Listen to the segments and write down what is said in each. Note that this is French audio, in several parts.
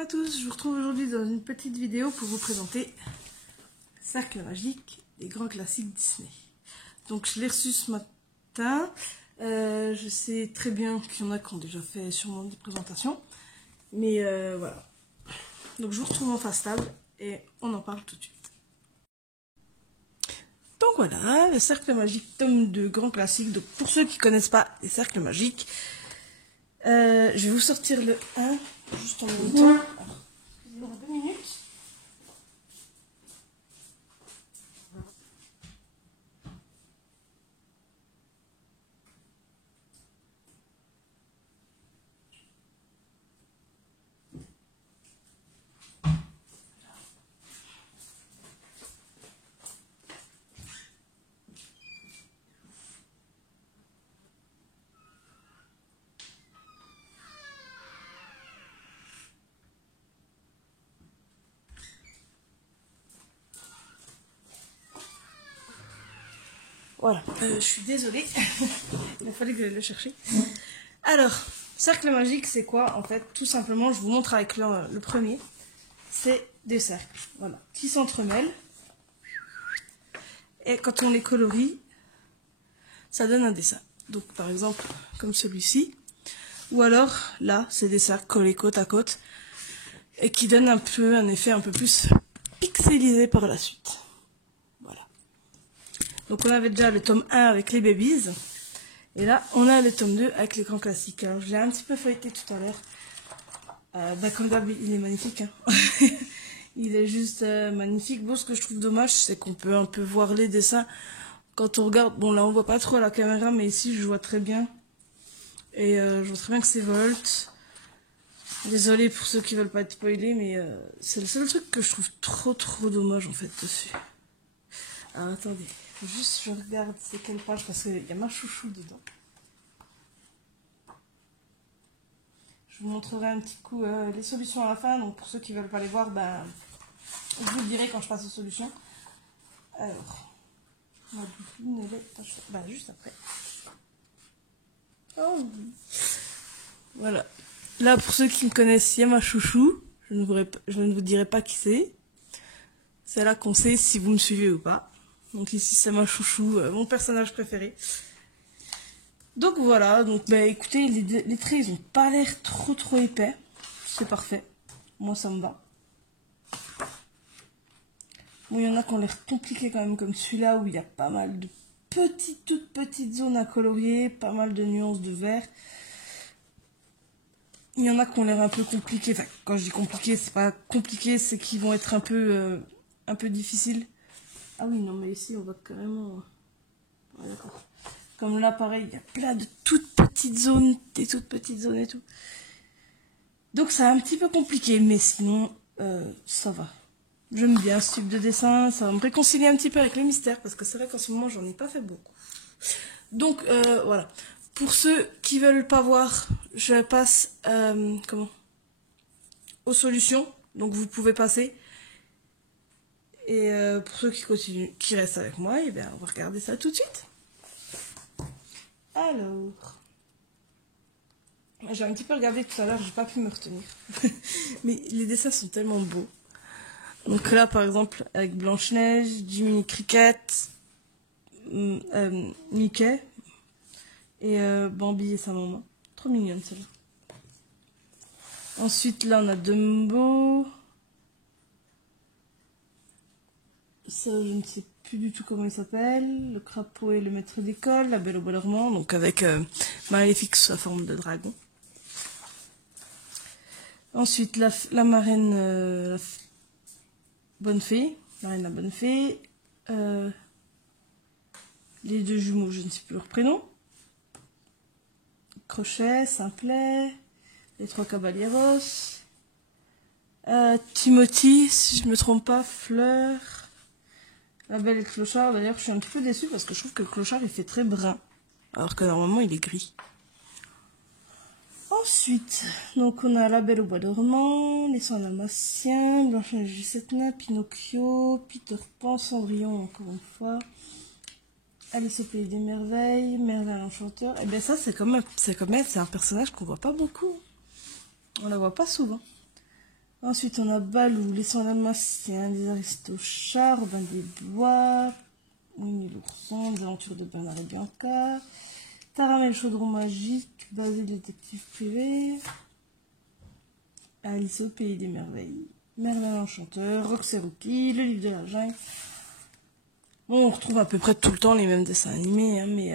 à tous, je vous retrouve aujourd'hui dans une petite vidéo pour vous présenter Cercle Magique, des grands classiques Disney. Donc je l'ai reçu ce matin, je sais très bien qu'il y en a qui ont déjà fait sûrement des présentations, mais voilà. Donc je vous retrouve en face table et on en parle tout de suite. Donc voilà, le Cercle Magique, tome de grands classiques. Donc pour ceux qui ne connaissent pas les cercles magiques, je vais vous sortir le 1, juste en même temps. Alors, excusez-moi 2 minutes. Voilà, je suis désolée, il fallait que j'aille le chercher. Alors, cercle magique, c'est quoi en fait? Tout simplement, je vous montre avec le premier. C'est des cercles, voilà, qui s'entremêlent. Et quand on les colorie, ça donne un dessin. Donc par exemple, comme celui-ci. Ou alors, là, c'est des cercles collés côte à côte. Et qui donnent un effet un peu plus pixelisé par la suite. Voilà. Donc on avait déjà le tome 1 avec les babies. Et là, on a le tome 2 avec les grands classiques. Alors, je l'ai un petit peu feuilleté tout à l'heure. Comme d'hab, il est magnifique. Hein. Il est juste magnifique. Bon, ce que je trouve dommage, c'est qu'on peut un peu voir les dessins quand on regarde. Bon, là, on voit pas trop à la caméra, mais ici, je vois très bien. Et je vois très bien que c'est Volt. Désolée pour ceux qui veulent pas être spoilés, mais c'est le seul truc que je trouve trop dommage, en fait, dessus. Alors, attendez. Juste, je regarde c'est quelle page parce qu'il y a ma chouchou dedans. Je vous montrerai un petit coup les solutions à la fin. Donc, pour ceux qui veulent pas les voir, ben, je vous le dirai quand je passe aux solutions. Alors, ma bouline, elle est juste après. Oh. Voilà. Là, pour ceux qui me connaissent, il y a ma chouchou. Je ne vous dirai pas qui c'est. C'est là qu'on sait si vous me suivez ou pas. Donc ici c'est ma chouchou, mon personnage préféré. Donc voilà, donc bah écoutez, les traits ils ont pas l'air trop épais. C'est parfait. Moi ça me va. Bon, il y en a qui ont l'air compliqués quand même, comme celui-là où il y a pas mal de toutes petites zones à colorier, pas mal de nuances de vert. Il y en a qui ont l'air un peu compliqués. Enfin, quand je dis compliqué, c'est pas compliqué, c'est qu'ils vont être un peu difficiles. Ah oui, non, mais ici, on voit carrément... Ouais, d'accord. Comme là, pareil, il y a plein de toutes petites zones, des toutes petites zones et tout. Donc, c'est un petit peu compliqué, mais sinon, ça va. J'aime bien ce type de dessin, ça va me réconcilier un petit peu avec les mystères, parce que c'est vrai qu'en ce moment, j'en ai pas fait beaucoup. Donc, voilà. Pour ceux qui veulent pas voir, je passe, aux solutions. Donc, vous pouvez passer. Et pour ceux qui restent avec moi, eh bien, on va regarder ça tout de suite. Alors, j'ai un petit peu regardé tout à l'heure, j'ai pas pu me retenir. Mais les dessins sont tellement beaux. Donc là, par exemple, avec Blanche-Neige, Jiminy Cricket, Mickey et Bambi et sa maman. Trop mignonne celle-là. Ensuite, là, on a Dumbo. Ça, je ne sais plus du tout comment il s'appelle. Le crapaud et le maître d'école. La Belle au Bois dormant. Donc avec Maléfique sous sa forme de dragon. Ensuite, la marraine la bonne fée. La reine la bonne fée. Les deux jumeaux, je ne sais plus leur prénom. Crochet, Simplet. Les trois caballeros. Timothy, si je me trompe pas. Fleur. La Belle et le Clochard, d'ailleurs, je suis un petit peu déçue parce que je trouve que le clochard, il fait très brun. Alors que normalement, il est gris. Ensuite, donc on a La Belle au Bois dormant, Les 100 Dalmatiens, Blanche-Neige et 7 nains, Pinocchio, Peter Pan, Cendrillon, encore une fois, Alice au Pays des Merveilles, Merlin l'Enchanteur. Et bien ça, c'est un personnage qu'on voit pas beaucoup. On la voit pas souvent. Ensuite, on a Balou, les sans lamas, c'est un des Aristochats, Robin des Bois, Winnie l'ourson, des aventures de Bernard et Bianca, Taramel chaudron magique, Basile détective privé, Alice au pays des merveilles, Merlin l'enchanteur, Rox et Rookie, le livre de la jungle. Bon, on retrouve à peu près tout le temps les mêmes dessins animés, hein, mais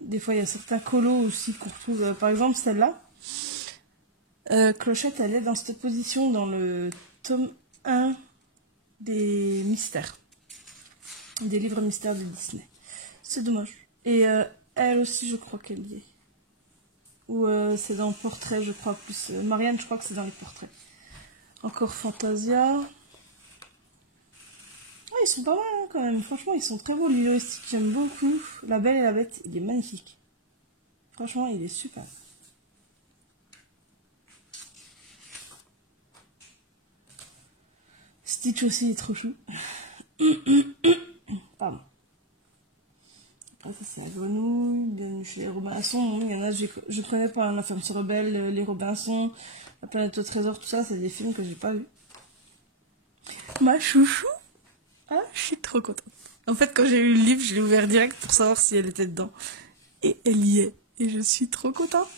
des fois il y a certains colos aussi qu'on retrouve, par exemple celle-là. Clochette, elle est dans cette position dans le tome 1 des mystères. Des livres mystères de Disney. C'est dommage. Et elle aussi, je crois qu'elle y est. Ou c'est dans le portrait, je crois plus. Marianne, je crois que c'est dans les portraits. Encore Fantasia. Ah, ils sont pas mal hein, quand même. Franchement, ils sont très beaux. Lilo et Stitch, j'aime beaucoup. La Belle et la Bête, il est magnifique. Franchement, il est super. Stitch aussi est trop chou. Pardon. Après, ça c'est la grenouille, bienvenue chez les Robinson. Il y en a, je connais pas, La Femme se rebelle, les Robinson, La Planète au Trésor, tout ça, c'est des films que j'ai pas vus. Ma chouchou. Ah, je suis trop contente. En fait, quand j'ai eu le livre, je l'ai ouvert direct pour savoir si elle était dedans. Et elle y est. Et je suis trop contente.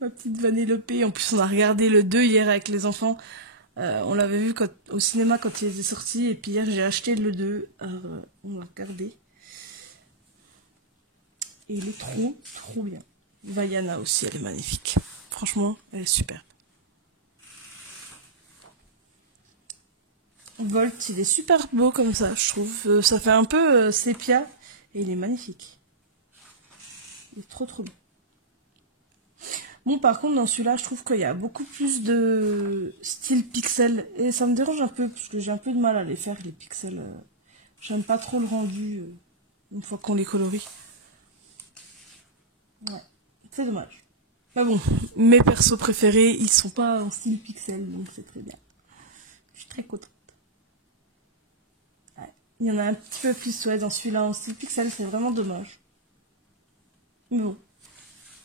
Ma petite Vanellope. En plus, on a regardé le 2 hier avec les enfants. On l'avait vu au cinéma quand il était sorti. Et puis hier, j'ai acheté le 2. Alors, on l'a regardé. Et il est trop, trop bien. Vaiana aussi, elle est magnifique. Franchement, elle est super. Volt, il est super beau comme ça, je trouve. Ça fait un peu sépia. Et il est magnifique. Il est trop, trop beau. Bon, par contre, dans celui-là, je trouve qu'il y a beaucoup plus de style pixel. Et ça me dérange un peu, parce que j'ai un peu de mal à les faire, les pixels. J'aime pas trop le rendu, une fois qu'on les colorie. Ouais, c'est dommage. Mais bon, mes persos préférés, ils sont pas en style pixel, donc c'est très bien. Je suis très contente. Ouais. Il y en a un petit peu plus, ouais, dans celui-là en style pixel, c'est vraiment dommage. Mais bon,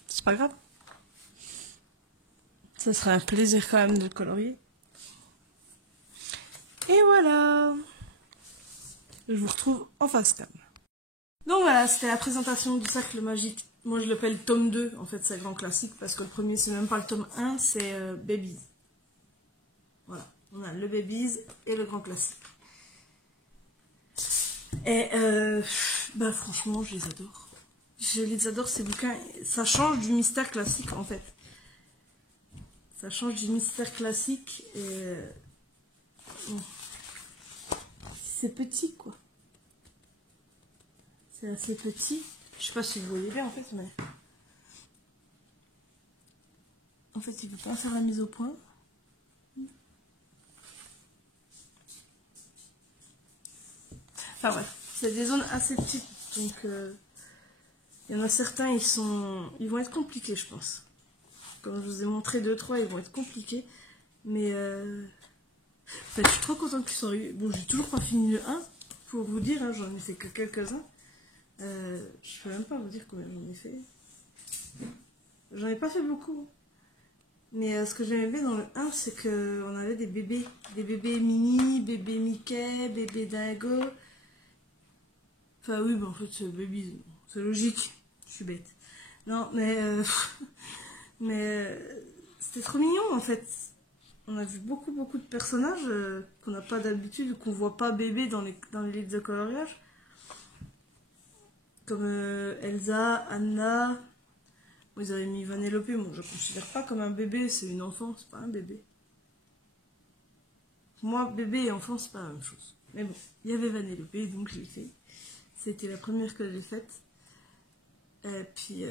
c'est pas grave. Ça serait un plaisir quand même de le colorier. Et voilà. Je vous retrouve en face cam. Donc voilà, c'était la présentation du cercle magique. Moi je l'appelle tome 2, en fait c'est grand classique, parce que le premier c'est même pas le tome 1, c'est Babies. Voilà, on a le Babies et le grand classique. Et bah franchement je les adore. Je les adore ces bouquins, ça change du mystère classique en fait. Ça change du mystère classique et... Bon. C'est petit quoi. C'est assez petit. Je sais pas si vous voyez bien en fait, mais... En fait, il ne veut pas faire la mise au point. Enfin bref, c'est des zones assez petites, donc il y en a certains, ils vont être compliqués, je pense. Comme je vous ai montré 2-3, ils vont être compliqués. Mais en fait, je suis trop contente qu'ils soient arrivés. Bon, j'ai toujours pas fini le 1, pour vous dire, hein, j'en ai fait que quelques-uns. Je peux même pas vous dire combien j'en ai fait. J'en ai pas fait beaucoup. Mais ce que j'aimais bien dans le 1, c'est qu'on avait des bébés. Des bébés mini, bébé Mickey, bébé Dingo. Enfin oui, mais en fait c'est baby, c'est logique. Je suis bête. Non, mais... c'était trop mignon en fait. On a vu beaucoup de personnages qu'on n'a pas d'habitude, qu'on voit pas bébé dans les livres de coloriage. Comme Elsa, Anna... Bon, ils avaient mis Vanellope, moi je ne considère pas comme un bébé, c'est une enfant, c'est pas un bébé. Pour moi, bébé et enfant, c'est pas la même chose. Mais bon, il y avait Vanellope, donc je l'ai fait. C'était la première que j'ai faite. Et puis,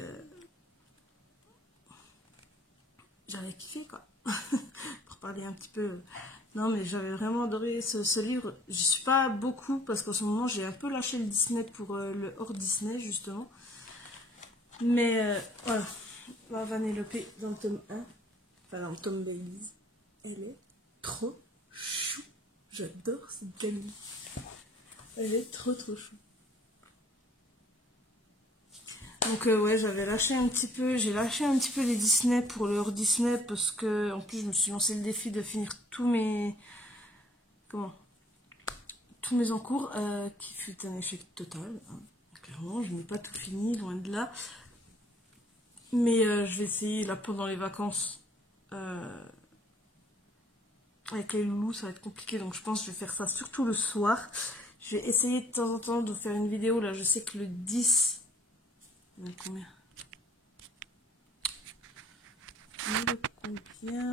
j'avais kiffé, quoi. Pour parler un petit peu... Non, mais j'avais vraiment adoré ce livre. Je suis pas beaucoup, parce qu'en ce moment, j'ai un peu lâché le Disney pour le hors Disney, justement. Mais voilà, la Vanellope dans le tome 1, enfin dans le tome Babies, elle est trop chou. J'adore cette gamine. Elle est trop chou. Donc ouais, j'ai lâché un petit peu les Disney pour leur Disney parce que en plus je me suis lancé le défi de finir tous mes encours qui fut un échec total. Hein. Clairement, je n'ai pas tout fini, loin de là. Mais je vais essayer là pendant les vacances. Avec les loulous, ça va être compliqué, donc je pense que je vais faire ça surtout le soir. Je vais essayer de temps en temps de faire une vidéo. Là, je sais que le 10... On est combien?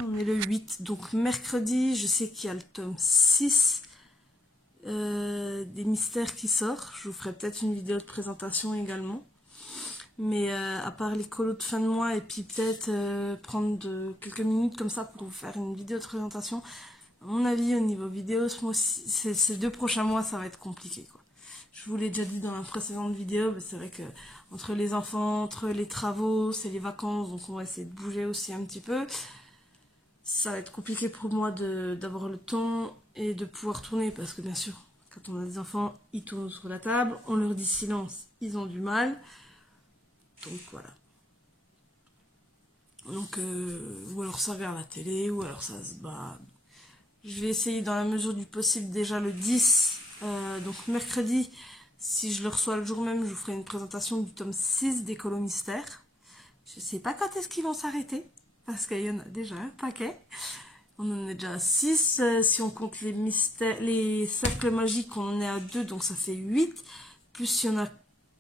On est le 8. Donc mercredi, je sais qu'il y a le tome 6 des mystères qui sort. Je vous ferai peut-être une vidéo de présentation également. Mais à part les colos de fin de mois et puis peut-être prendre quelques minutes comme ça pour vous faire une vidéo de présentation, à mon avis au niveau vidéo, ces 2 prochains mois ça va être compliqué quoi. Je vous l'ai déjà dit dans la précédente vidéo, mais c'est vrai que entre les enfants, entre les travaux, c'est les vacances, donc on va essayer de bouger aussi un petit peu. Ça va être compliqué pour moi d'avoir le temps et de pouvoir tourner parce que bien sûr, quand on a des enfants, ils tournent sur la table, on leur dit silence, ils ont du mal. Donc voilà. Donc, ou alors ça regarde la télé, ou alors ça se bat. Je vais essayer dans la mesure du possible déjà le 10, donc mercredi, si je le reçois le jour même, je vous ferai une présentation du tome 6 des colos mystères. Je sais pas quand est-ce qu'ils vont s'arrêter, parce qu'il y en a déjà un paquet. On en est déjà à 6, si on compte les mystères, les cercles magiques, on en est à 2, donc ça fait 8. Plus il y en a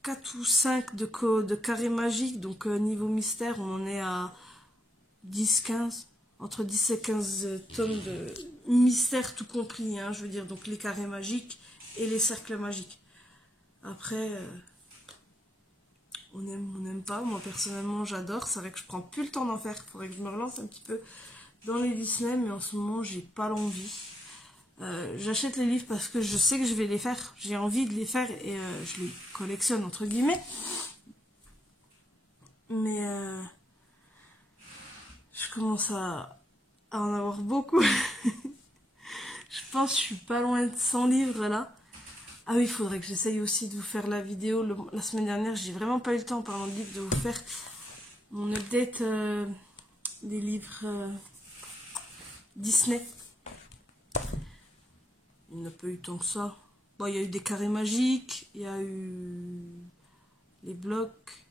4 ou 5 de carrés magiques, donc niveau mystère, on en est à 10-15, entre 10 et 15 tomes de mystère tout compris, hein, je veux dire, donc les carrés magiques et les cercles magiques. Après, on aime ou on n'aime pas, moi personnellement j'adore, c'est vrai que je prends plus le temps d'en faire, il faudrait que je me relance un petit peu dans les Disney, mais en ce moment j'ai pas l'envie. J'achète les livres parce que je sais que je vais les faire, j'ai envie de les faire et je les collectionne entre guillemets. Mais je commence à en avoir beaucoup. Je pense que je suis pas loin de 100 livres là. Ah oui, il faudrait que j'essaye aussi de vous faire la vidéo. La semaine dernière, j'ai vraiment pas eu le temps, en parlant de livres, de vous faire mon update des livres Disney. Il n'a pas eu tant que ça. Bon, il y a eu des carrés magiques, il y a eu les blocs.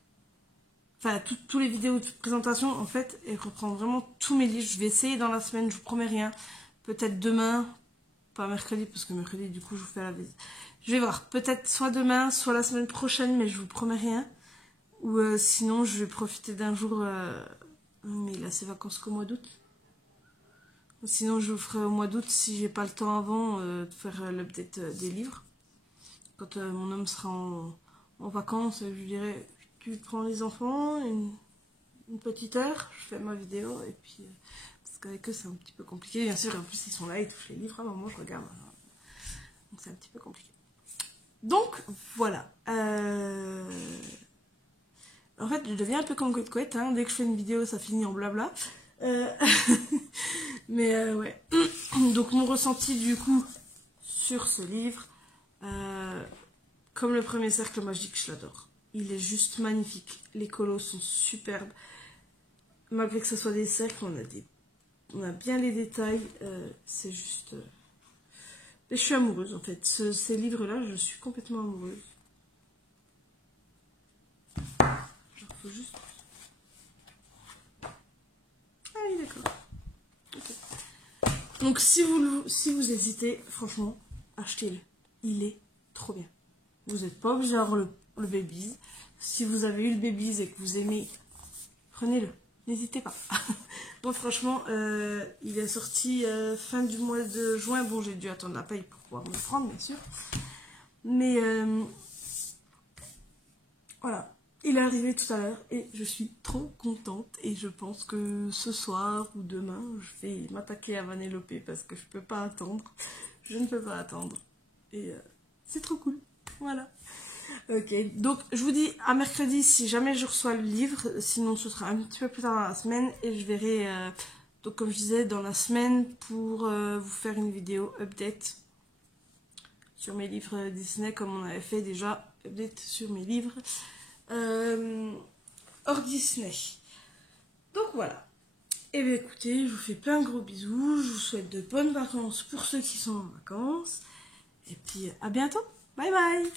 Enfin, toutes les vidéos de présentation, en fait, elles reprennent vraiment tous mes livres. Je vais essayer dans la semaine, je vous promets rien. Peut-être demain, pas mercredi, parce que mercredi, du coup, je vous fais la visite. Je vais voir, peut-être soit demain, soit la semaine prochaine, mais je vous promets rien. Ou sinon, je vais profiter d'un jour... mais là, c'est vacances qu'au mois d'août. Sinon, je vous ferai au mois d'août, si j'ai pas le temps avant, de faire l'update des livres. Quand mon homme sera en vacances, je lui dirai, tu prends les enfants, une petite heure, je fais ma vidéo, et puis... parce qu'avec eux, c'est un petit peu compliqué, bien sûr, et en plus, ils sont là, ils touchent les livres, alors moi, je regarde. Donc, c'est un petit peu compliqué. Donc, voilà. En fait, je deviens un peu comme Couette, hein. Dès que je fais une vidéo, ça finit en blabla. Mais ouais. Donc, mon ressenti, du coup, sur ce livre, comme le premier cercle magique, je l'adore. Il est juste magnifique. Les colos sont superbes. Malgré que ce soit des cercles, on a bien les détails. C'est juste... Et je suis amoureuse en fait. Ces livres-là, je suis complètement amoureuse. Genre, faut juste... Ah oui, d'accord. Okay. Donc, si vous hésitez, franchement, achetez-le. Il est trop bien. Vous n'êtes pas obligé d'avoir le Babies. Si vous avez eu le Babies et que vous aimez, prenez-le. N'hésitez pas. Bon, franchement, il est sorti fin du mois de juin. Bon, j'ai dû attendre la paye pour pouvoir me le prendre, bien sûr. Mais voilà, il est arrivé tout à l'heure et je suis trop contente. Et je pense que ce soir ou demain, je vais m'attaquer à Vanellope parce que je peux pas attendre. Je ne peux pas attendre. Et c'est trop cool. Voilà. Ok, donc je vous dis à mercredi si jamais je reçois le livre, sinon ce sera un petit peu plus tard dans la semaine et je verrai, donc comme je disais, dans la semaine pour vous faire une vidéo update sur mes livres Disney comme on avait fait déjà, update sur mes livres hors Disney. Donc voilà. Et bien écoutez, je vous fais plein de gros bisous, je vous souhaite de bonnes vacances pour ceux qui sont en vacances. Et puis à bientôt, bye bye.